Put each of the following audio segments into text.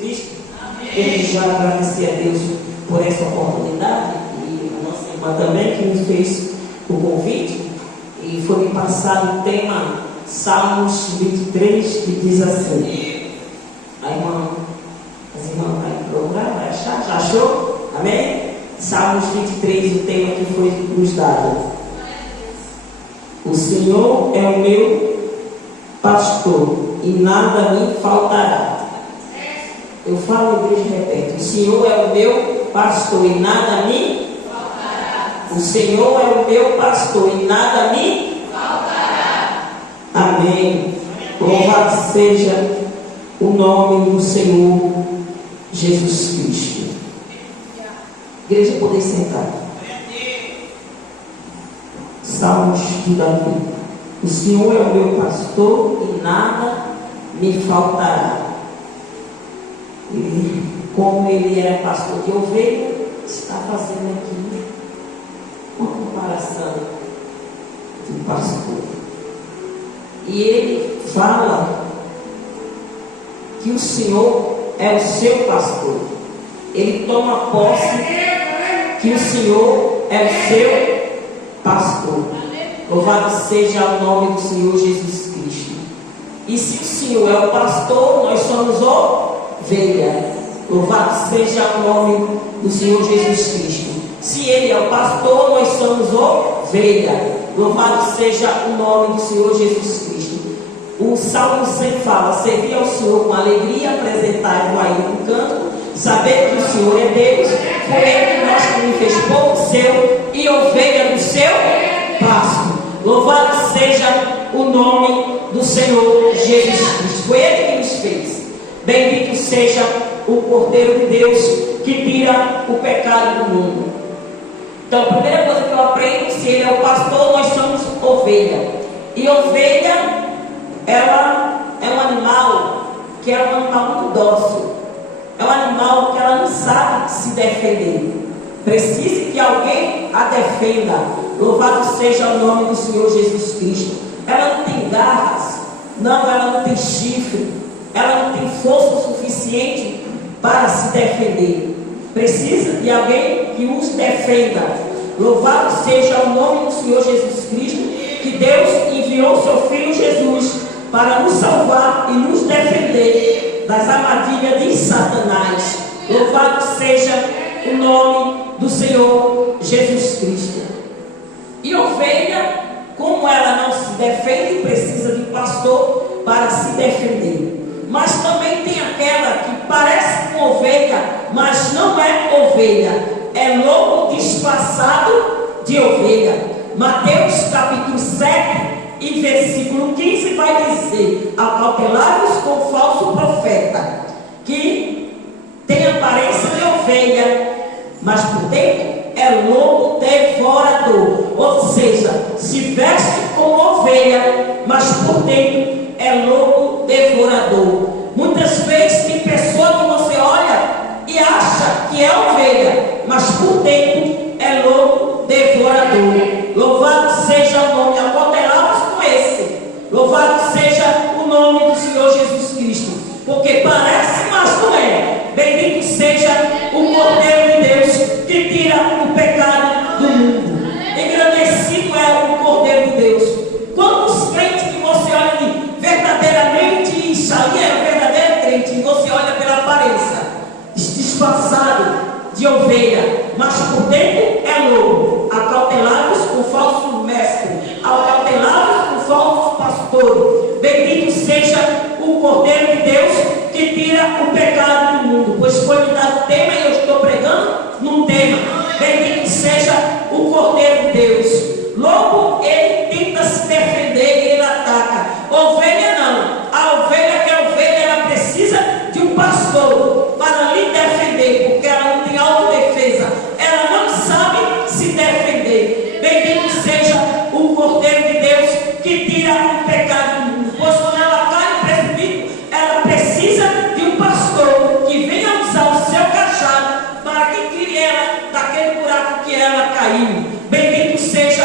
Cristo. Ele já agradecer a Deus por essa oportunidade e a nossa irmã também que nos fez o convite e foi me passado o tema Salmos 23 que diz assim. A irmã, as irmãs vai procurar, vai achar, já achou? Amém? Salmos 23, o tema que foi nos dado. O Senhor é o meu pastor e nada me faltará. Eu falo, a igreja repete: o Senhor é o meu pastor e nada me faltará. O Senhor é o meu pastor e nada me faltará. Amém. Louvado seja o nome do Senhor Jesus Cristo. Igreja, poder sentar. Salmos de Davi. O Senhor é o meu pastor e nada me faltará. E como ele era pastor de ovelha, está fazendo aqui uma comparação de pastor. E ele fala que o Senhor é o seu pastor. Ele toma posse que o Senhor é o seu pastor. Louvado seja o nome do Senhor Jesus Cristo. E se o Senhor é o pastor, nós somos ovelha. Louvado seja o nome do Senhor Jesus Cristo. Se Ele é o pastor, nós somos ovelha. Louvado seja o nome do Senhor Jesus Cristo. O Salmo 100 fala: servir ao Senhor com alegria, apresentar-vos a Ele um canto, saber que o Senhor é Deus, foi Ele que nós que me fez povo seu e ovelha do seu pasto. Louvado seja o nome do Senhor Jesus Cristo. Foi Ele que nos fez. Bendito seja o Cordeiro de Deus que tira o pecado do mundo. Então, a primeira coisa que eu aprendo: se Ele é o pastor, nós somos ovelha. E ovelha, ela é um animal que é um animal muito dócil. É um animal que ela não sabe se defender. Precisa que alguém a defenda. Louvado seja o nome do Senhor Jesus Cristo. Ela não tem garras, não, ela não tem chifre, ela não tem força suficiente para se defender. Precisa de alguém que os defenda. Louvado seja o nome do Senhor Jesus Cristo, que Deus enviou seu Filho Jesus para nos salvar e nos defender das armadilhas de Satanás. Louvado seja o nome do Senhor Jesus Cristo. E ovelha, como ela não se defende, precisa de pastor para se defender. Mas também tem aquela que parece com ovelha, mas não é ovelha, é lobo disfarçado de ovelha. Mateus capítulo 7 e versículo 15 vai dizer: acautelai-vos com falso profeta, que tem aparência de ovelha, mas por dentro é lobo devorador. Ou seja, se veste como ovelha, mas por dentro é lobo devorador. Muitas vezes tem pessoa que você olha e acha que é ovelha, mas por dentro é lobo devorador. Louvado seja o nome, acautelai-vos com esse. Louvado seja o nome do Senhor Jesus Cristo, porque parece, mas não é. Bendito seja o Cordeiro de Deus que tira o pecado do mundo. Engrandecido é o Cordeiro de Deus. Quantos crentes que você olha ali, verdadeiramente isso aí é o verdadeiro crente, e você olha pela aparência, disfarçado de ovelha, mas por dentro é lobo. Acautelai-vos com falso mestre, acautelai-vos com falso pastor. Bendito seja o Cordeiro de Deus que tira o pecado do mundo. Pois foi me dado o tema e eu estou pregando num tema. Bendito seja o Cordeiro de Deus. Lobo, ele tenta se defender e ele ataca. Ovelha não. A ovelha que é ovelha, ela precisa de um pastor para lhe defender, porque ela não tem autodefesa, ela não sabe se defender. Bendito seja o Cordeiro de Deus que tira o pecado do mundo. Pois quando ela cai no precipício, ela precisa de um pastor que venha usar o seu cajado para que tire ela daquele buraco que ela caiu. Bendito seja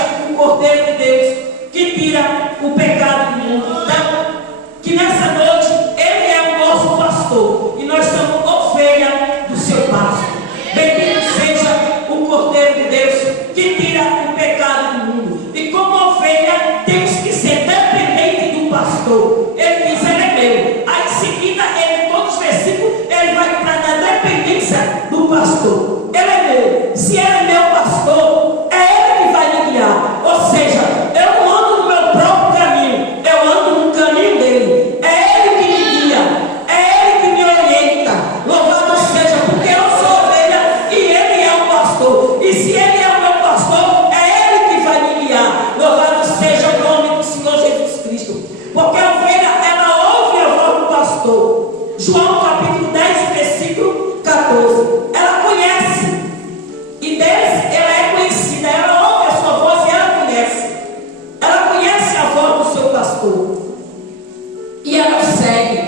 pastor. Ele é meu. Se ele é meu pastor, é ele que vai me guiar. Ou seja, eu não ando no meu próprio caminho, eu ando no caminho dele. É ele que me guia, é ele que me orienta. Louvado seja, porque eu sou ovelha e ele é o pastor. E se ele é o meu pastor, é ele que vai me guiar. Louvado seja o nome do Senhor Jesus Cristo. Porque a ovelha, ela ouve a voz do pastor. João capítulo 10, versículo 14. Ela conhece. E Deus, ela é conhecida. Ela ouve a sua voz e ela conhece. Ela conhece a voz do seu pastor. E ela segue.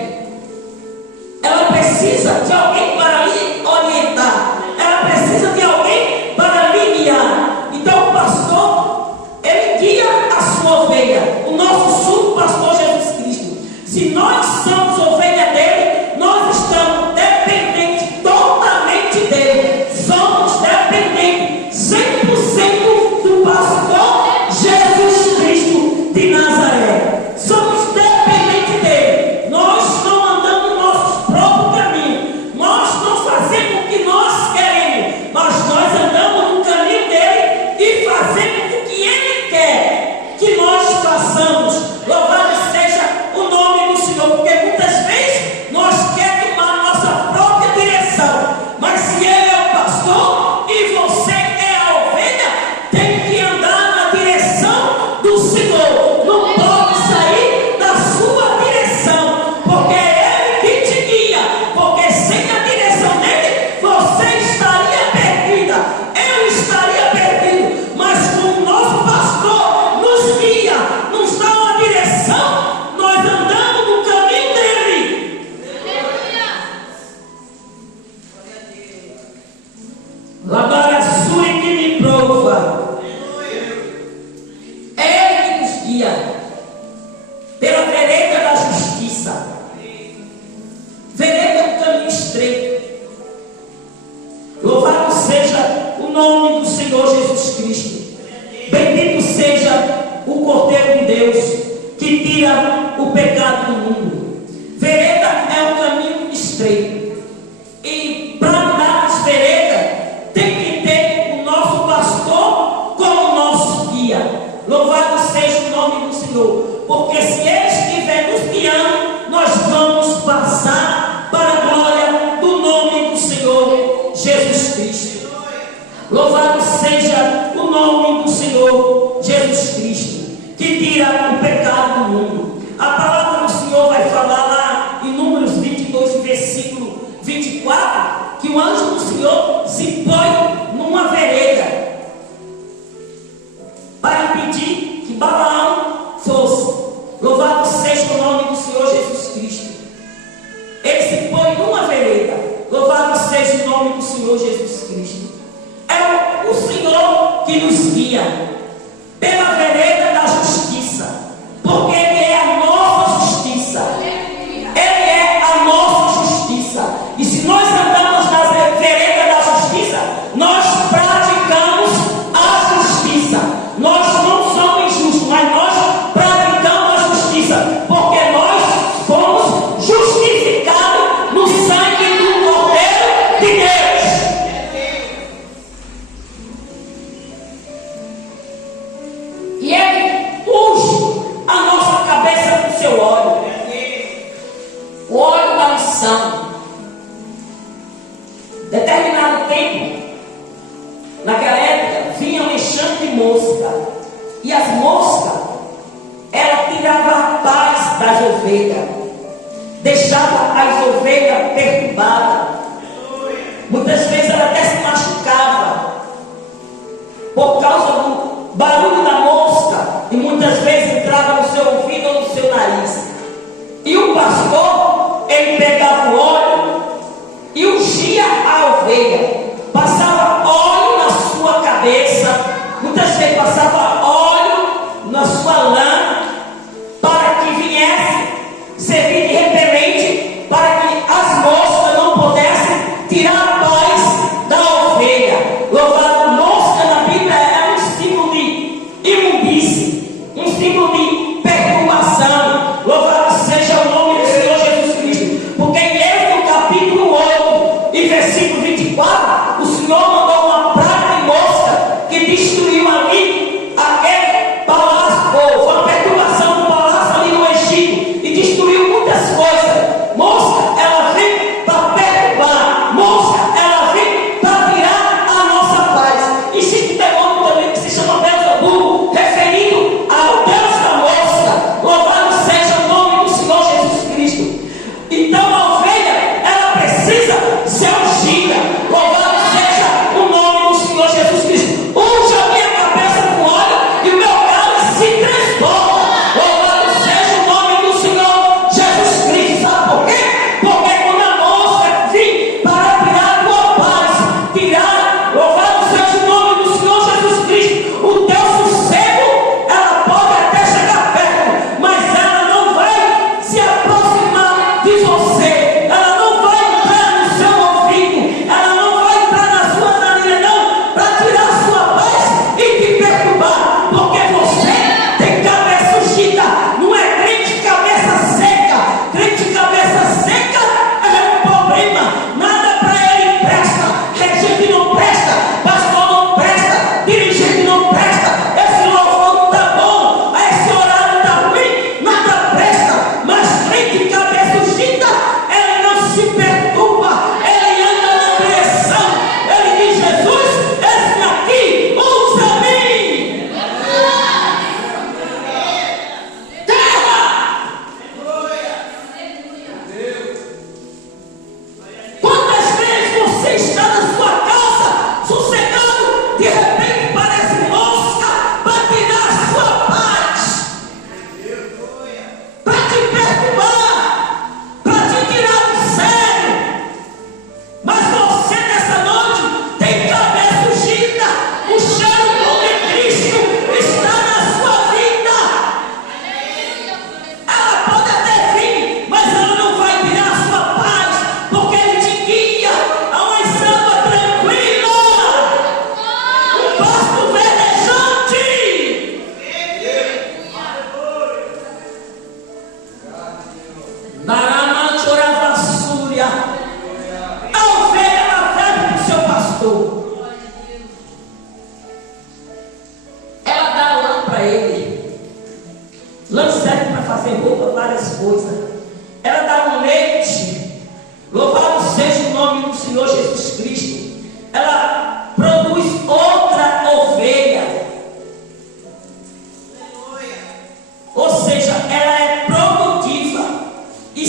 Ela precisa de alguém para lhe orientar. Ela precisa de alguém para lhe guiar. Então o pastor, ele guia a sua ovelha. O nosso sumo pastor Jesus Cristo. Se nós somos ovelha dele, nós estamos dependentes totalmente dele. Somos dependentes 100% do pastor Jesus Cristo de Nazaré. Somos dependentes dele. Nós não andamos no nosso próprio caminho. Nós não fazemos o que nós queremos. Mas nós andamos no caminho dele e fazemos o que ele quer que nós façamos. Louvado seja o nome do Senhor. Porque muitas vezes nós queremos tomar a nossa própria direção. Mas se ele é o pastor e você é a ovelha, tem que andar na direção do Senhor. Não pode sair da sua direção, porque é ele que te guia. Porque sem a direção dele, você estaria perdida. Eu estaria perdido. Mas como o nosso pastor nos guia, nos dá uma direção, nós andamos no caminho dele. Agora, Suri que me prova. É ele que nos guia pela vereda da justiça. Vereda é um caminho estreito. Louvado seja o nome do Senhor Jesus Cristo. Bendito seja o Cordeiro de Deus que tira o pecado do mundo. Vereda é um caminho estreito. E para andar nas veredas, tem que ter o nosso pastor como nosso guia. Louvado seja o nome do Senhor. Porque se ele estiver nos guiando, nós vamos passar para a glória do nome do Senhor Jesus Cristo. Louvado seja o nome do Senhor Jesus Cristo, que tira o pecado do mundo. A palavra do Senhor vai falar lá em Números 22, versículo 24, que o anjo do Senhor se põe numa vereda para pedir que Balaão fosse. Louvado seja o nome do Senhor Jesus Cristo. Ele se põe numa vereda. Louvado seja o nome do Senhor Jesus Cristo. É o Senhor que nos guia pela vereda da justiça, porque Ele é a nossa justiça. Ele é a nossa justiça. E se nós andamos na vereda da justiça, nós praticamos a justiça. Nós não somos injustos, mas nós praticamos a justiça, porque nós fomos justificados no sangue do Cordeiro de Deus. E ele unge a nossa cabeça com seu óleo, o óleo da unção. Determinado tempo, naquela época, vinha um enxame de mosca, e as moscas, ela tirava a paz das ovelhas, deixava as ovelhas perturbadas. Muitas vezes ela até se machucava por causa do barulho da mosca, e muitas vezes entrava no seu ouvido ou no seu nariz. E o pastor, ele pegava o óleo e ungia a ovelha, passava óleo na sua cabeça, muitas vezes passava óleo na sua lã, para que viesse servir de repelente, para que as moscas não pudessem tirar a paz da ovelha. Louvado, mosca na Bíblia é um símbolo de imundície, um símbolo de perturbação. Louvado seja o nome do Senhor Jesus Cristo, porque ele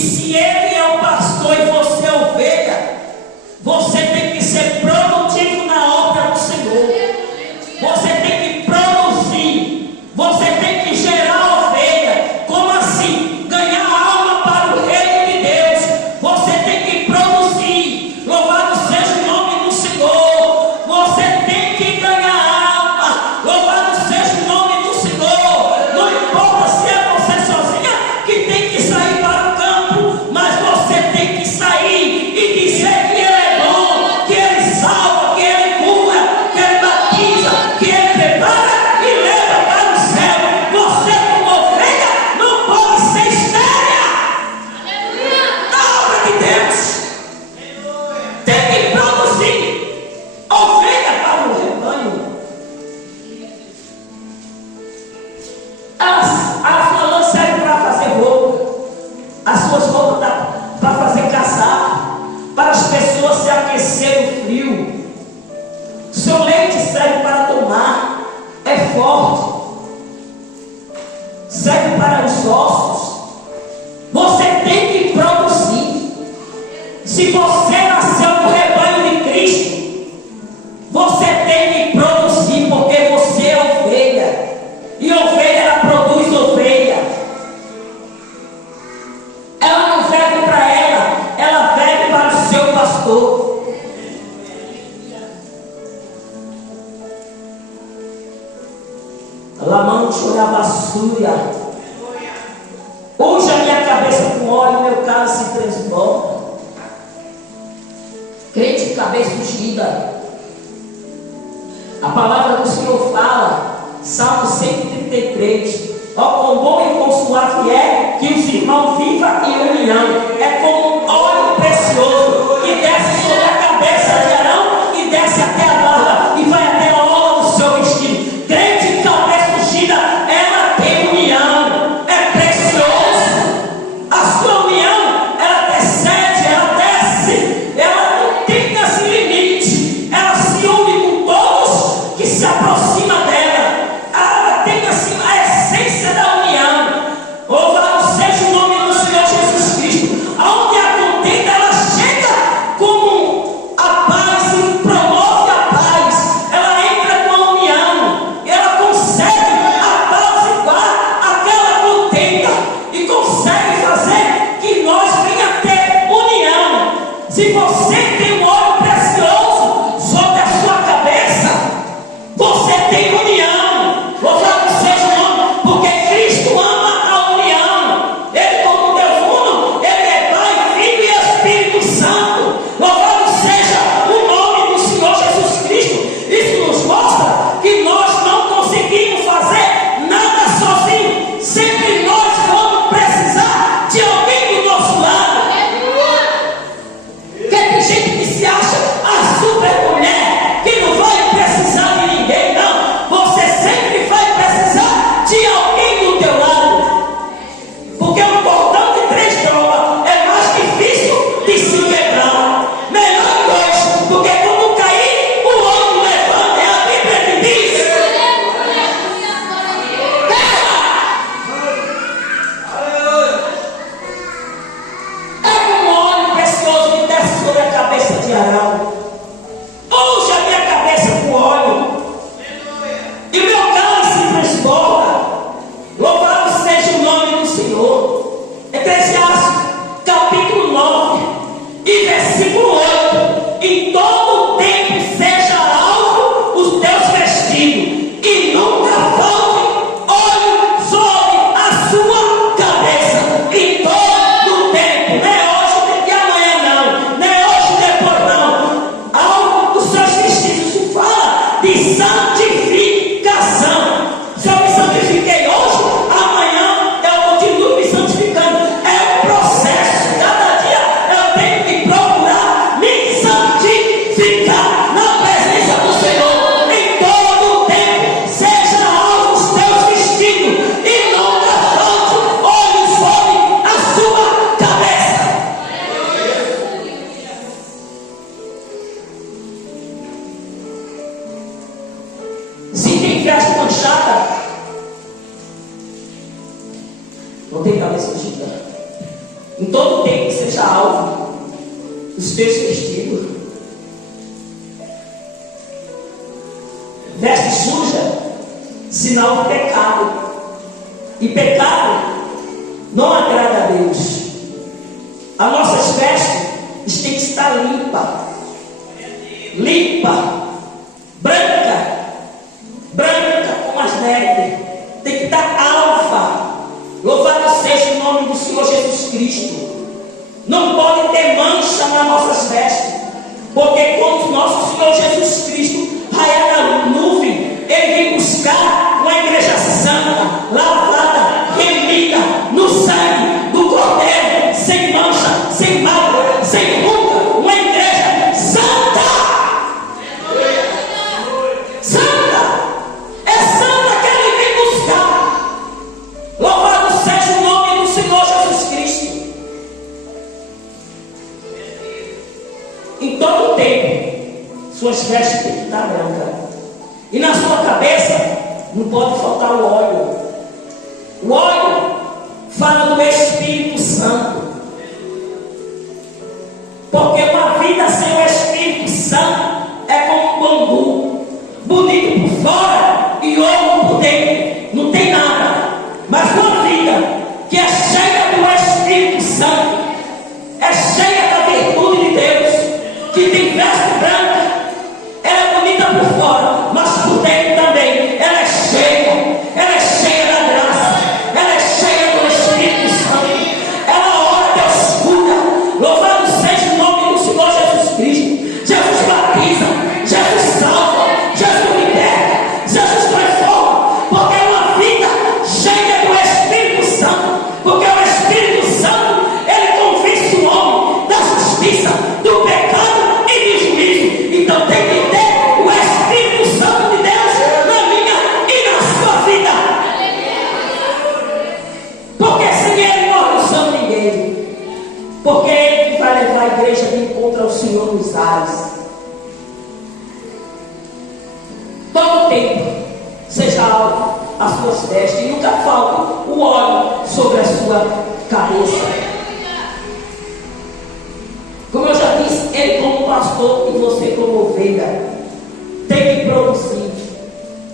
se Ele é o pastor e você é a ovelha, você tem que ser produtivo na obra do Senhor. Você tem que produzir. Você tem que gerar ovelha. Como assim? Ganhar alma para o reino de Deus. Você tem que produzir. Louvado seja o nome do Senhor. Você tem que ganhar alma. Louvado seja o nome do Senhor. Não importa se é você sozinha que tem que sair para o campo, mas você tem que sair e dizer que Ele é bom, que Ele salva, que Ele cura, que Ele batiza, que Ele prepara e leva para o céu. Você, como ovelha, não pode ser estéril na obra de Deus. Tem que produzir ovelha para o rebanho. As lãs servem para fazer roupa, as suas roupas para fazer casaco, para as pessoas se aquecerem no frio. Seu leite serve para tomar, é forte, serve para os ossos. Você tem que produzir. Se você nasceu no rebanho de Cristo, você tem que produzir, porque você é ovelha. E ovelha, ela produz ovelha. Ela não serve para ela serve para o seu pastor. Lamão chorava súria. Unja a minha cabeça com óleo, meu cálice se transborda. Crente de cabeça ungida. A palavra do Senhor fala, Salmo 133. Ó, quão bom e quão suave é que os irmãos vivam em união. É como um óleo precioso que desce sobre a cabeça de Arão e desce até a barba e vai até a orla do seu vestido. Crente de cabeça ungida, ela tem união. É precioso. A sua união, ela excede, ela desce, ela não tem esse limite. Ela se une com todos que se aproximam dela. Ela tem assim a essência da união. Louvado seja o nome do Senhor Jesus Cristo. Aonde a contenda ela chega como a paz e promove a paz. Ela entra com a união. Ela consegue apaziguar aquela contenda e consegue fazer que nós venha ter união. Se você tem um óleo precioso sobre a sua cabeça, você tem união. Louvado seja o nome, porque Cristo ama a união. Ele, como Deus uno, Ele é Pai, Filho e Espírito Santo. Louvado seja o nome do Senhor Jesus Cristo. Isso nos mostra que nós não conseguimos fazer nada sozinhos. Sempre nós vamos precisar de alguém do nosso lado. Porque tem gente que se acha a super mulher, que não vai precisar de ninguém, não. Você sempre vai precisar de alguém do teu lado. Porque um cordão de 3 dobras é mais difícil de se quebrar. Melhor 2, porque quando cair, o outro levanta. É a Bíblia que diz. É um óleo precioso que desce sobre a cabeça de Arão. Unja a minha cabeça com óleo e meu cálice transborda. Louvado seja o nome do Senhor. Eclesiastes capítulo 9 e versículo 8. Em todo o tempo seja alvo os teus vestidos e nunca falte óleo sobre a sua cabeça. Em todo o tempo, não é hoje nem amanhã não, nem hoje depois não. Alvo dos seus vestidos se fala de santificação. Se eu me santifiquei hoje, amanhã eu continuo me santificando. É um processo. Cada dia eu tenho que procurar me santificar na presença do Senhor. Em todo o tempo seja alvo os teus vestidos e nunca falte óleo sobre a sua cabeça. Se tem veste manchada, não tem cabeça ungida. Em todo seja alvo dos teus vestidos. Veste suja, sinal de pecado. E pecado não agrada a Deus. As nossas vestes têm que estar limpa, branca como as neves. Tem que estar alva. Louvado seja o nome do Senhor Jesus Cristo. Não pode ter mancha nas nossas vestes, porque quando o nosso Senhor Jesus Cristo raiar na nuvem, Ele vem buscar uma igreja santa, lavada, remida no sangue do Cordeiro, sem mancha, sem mácula, sem ruga, uma igreja santa. Santa! É santa que Ele vem buscar. Louvado seja o nome do Senhor Jesus Cristo. Em todo tempo, suas vestes têm que estar brancas. E na sua cabeça não pode faltar o óleo. O óleo fala do Espírito Santo. Porque uma vida sem o Espírito Santo é como um bambu, bonito por fora e ouro por dentro. Não tem nada. Mas uma vida que é cheia do Espírito Santo, é cheia da virtude de Deus, que tem veste branca, ela é bonita por fora, mas por dentro também ela é cheia da graça, ela é cheia do Espírito Santo. Ela ora, Deus cura. Louvado seja o nome do Senhor Jesus Cristo. Jesus batiza, Jesus salva, Jesus liberta, Jesus transforma, porque é uma vida cheia do Espírito Santo. Porque o Espírito Santo, ele convence o homem da justiça, do pecado e do juízo. Então tem que ter o Espírito Santo de Deus na minha e na sua vida. Porque sem Ele nós não somos ninguém. Porque Ele que vai levar a igreja de encontro ao Senhor nos ares. Todo tempo seja alvo as suas vestes, e nunca falte o óleo sobre a sua cabeça. Como eu já disse, Ele como pastor e você como ovelha tem que produzir,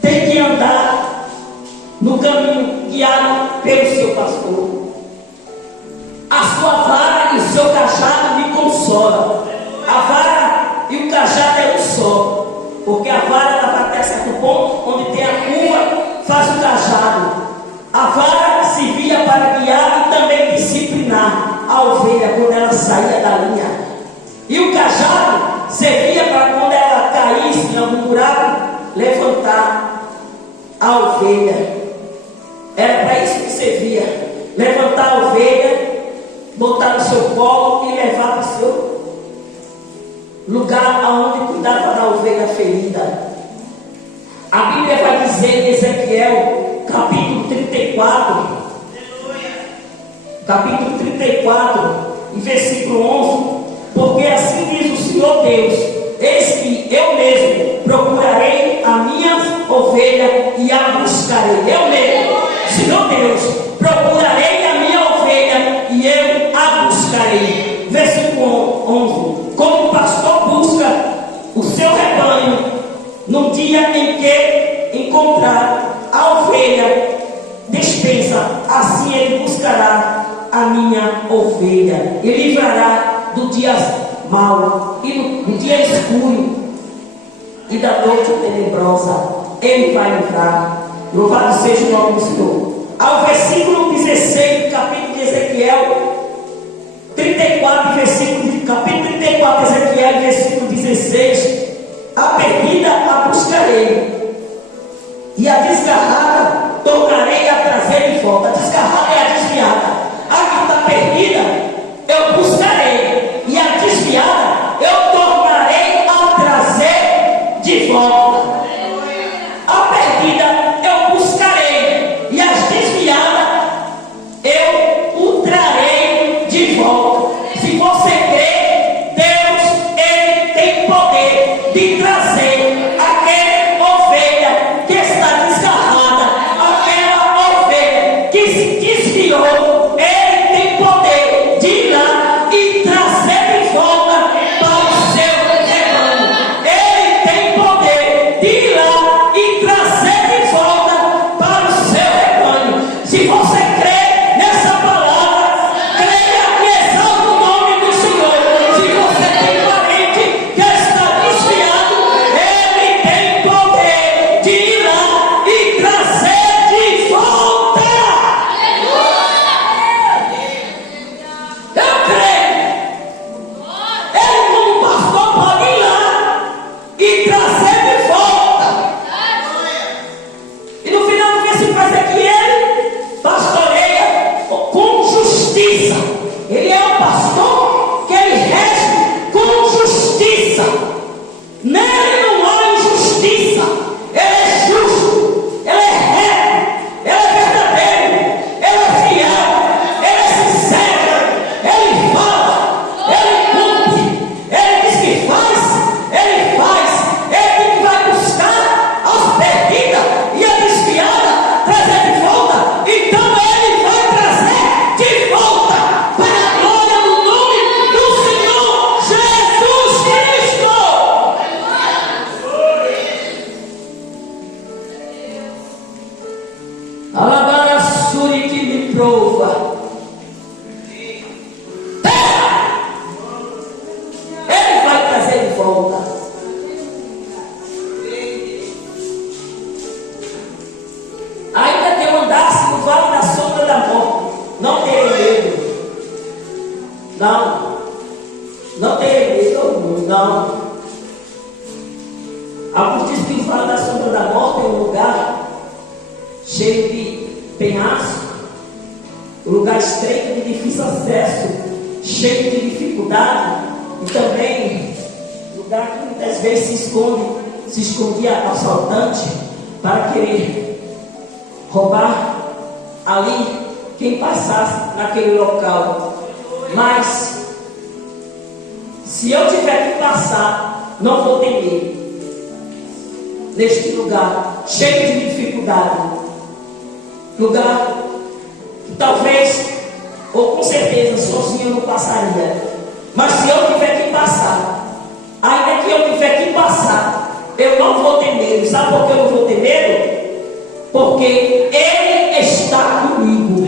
tem que andar no caminho guiado pelo seu pastor. A sua vara e o seu cajado me consolam. A vara e o cajado é um só, porque a vara ela vai até certo ponto, onde tem a curva, faz o cajado. A vara servia para guiar e também disciplinar a ovelha quando ela saía da linha. E o cajado servia para quando ela caísse em algum buraco, levantar a ovelha. Era para isso que servia. Levantar a ovelha, botar no seu colo e levar para o seu lugar aonde cuidava da ovelha ferida. A Bíblia vai dizer em Ezequiel, capítulo 34, e versículo 11, porque assim diz o Senhor Deus: eis que eu mesmo procurarei a minha ovelha e a buscarei. Eu mesmo, Senhor Deus, procurarei a minha ovelha e eu a buscarei. Versículo 11: como o pastor busca o seu rebanho no dia em que encontrar a ovelha dispensa, assim ele buscará a minha ovelha e livrará do dia mau e do dia escuro e da noite tenebrosa. Ele vai livrar. Louvado seja o nome do Senhor. Ao versículo 16 do capítulo de Ezequiel 34, capítulo 34 de Ezequiel, versículo 16: a perdida a buscarei, e a desgarrada tornarei a trazer de volta. A desgarrada é a desviada. A que está perdida eu buscarei, e a desviada eu tornarei a trazer de volta. A perdida eu buscarei, e as desviadas eu o trarei de volta. volta. Ainda que eu andasse no vale da sombra da morte, não terei medo. Não terei medo, não. Alguns dizem que o vale da sombra da morte é um lugar cheio de penhasco, um lugar estreito de difícil acesso, cheio de dificuldade, e também lugar que muitas vezes se escondia assaltante para querer roubar ali quem passasse naquele local. Mas se eu tiver que passar, não vou temer neste lugar cheio de dificuldade, lugar que talvez ou com certeza sozinho eu não passaria. Mas se eu tiver que passar, ainda que eu tiver que passar, eu não vou ter medo. Sabe por que eu não vou ter medo? Porque Ele está comigo.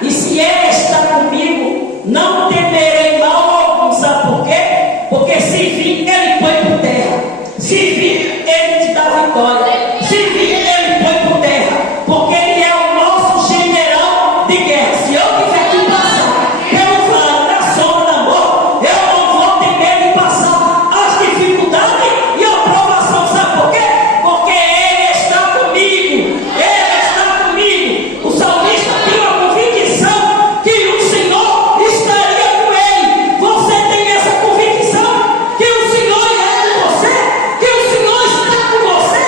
E se Ele está comigo, não temerei mal algum. Sabe por quê? Porque se vir, Ele põe por terra. Se vir, Ele te dá vitória. Se vir, Ele põe por terra. Porque Ele é o nosso general de guerra. Se eu tiver que passar pelo vale da sombra da morte, eu não vou ter medo de passar as dificuldades e a provação. Sabe por quê? Porque Ele está comigo. Ele está comigo. O salmista tinha uma convicção que o Senhor estaria com ele. Você tem essa convicção que o Senhor é com você? Que o Senhor está com você?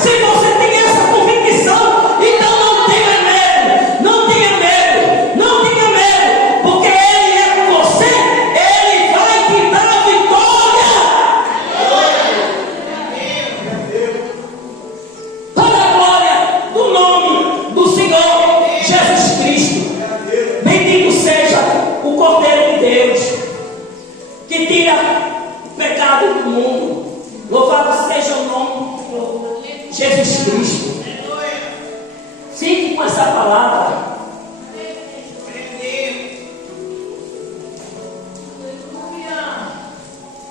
Se você tem essa convicção, então não tenha medo. Não tenha medo. Não tenha medo. Porque Ele é com você. Ele vai te dar a vitória. Para a glória do nome do Senhor Jesus Cristo. Bendito seja o Cordeiro de Deus, que tira o pecado do mundo. Louvado seja o nome do Senhor Jesus Cristo. Fique com essa palavra.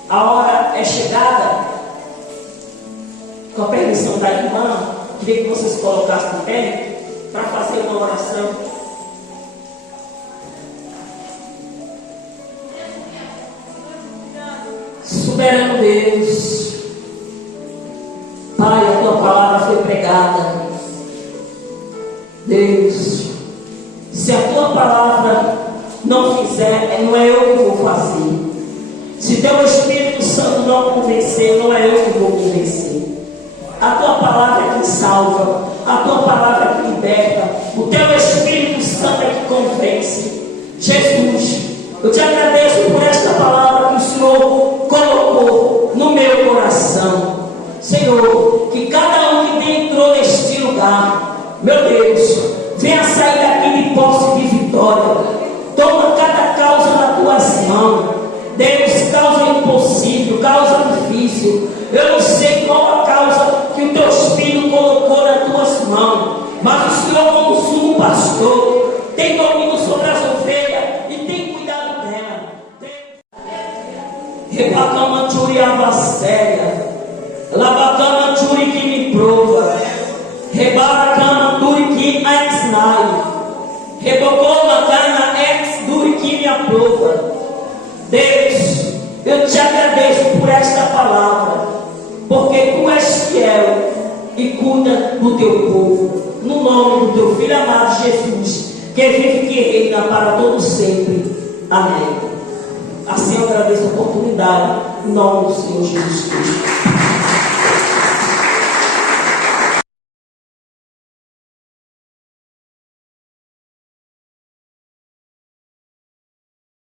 A hora é chegada. Com a permissão da irmã, queria que vocês colocassem de pé para fazer uma oração. Soberano Deus, Pai, a tua palavra foi pregada. Deus, se a tua palavra não fizer, não é eu que vou fazer. Se teu Espírito Santo não convencer, não é eu que vou convencer. A tua palavra é que salva, a tua palavra é que liberta, o teu Espírito Santo é que convence. Jesus, eu te agradeço por esta palavra que o Senhor colocou no meu coração. Senhor, que cada um que entrou neste lugar, meu Deus, venha sair daqui de posse de vitória. Toma cada causa nas tuas mãos. Deus, causa impossível, causa difícil. Eu não sei qual a causa que o teu Espírito colocou nas tuas mãos, mas o Senhor, como sumo pastor, tem domínio sobre as ovelhas e tem cuidado dela. Rebacama turi abastéria, labacama turi que me prova, rebacama turi que aexnai, rebocoma cana ex duri que me aprova. Deus, eu te agradeço por esta palavra, porque tu és fiel e cuida do teu povo, no nome do teu Filho amado Jesus, que vive e que reina para todo sempre. Amém. Assim eu agradeço a oportunidade, em nome do Senhor Jesus Cristo.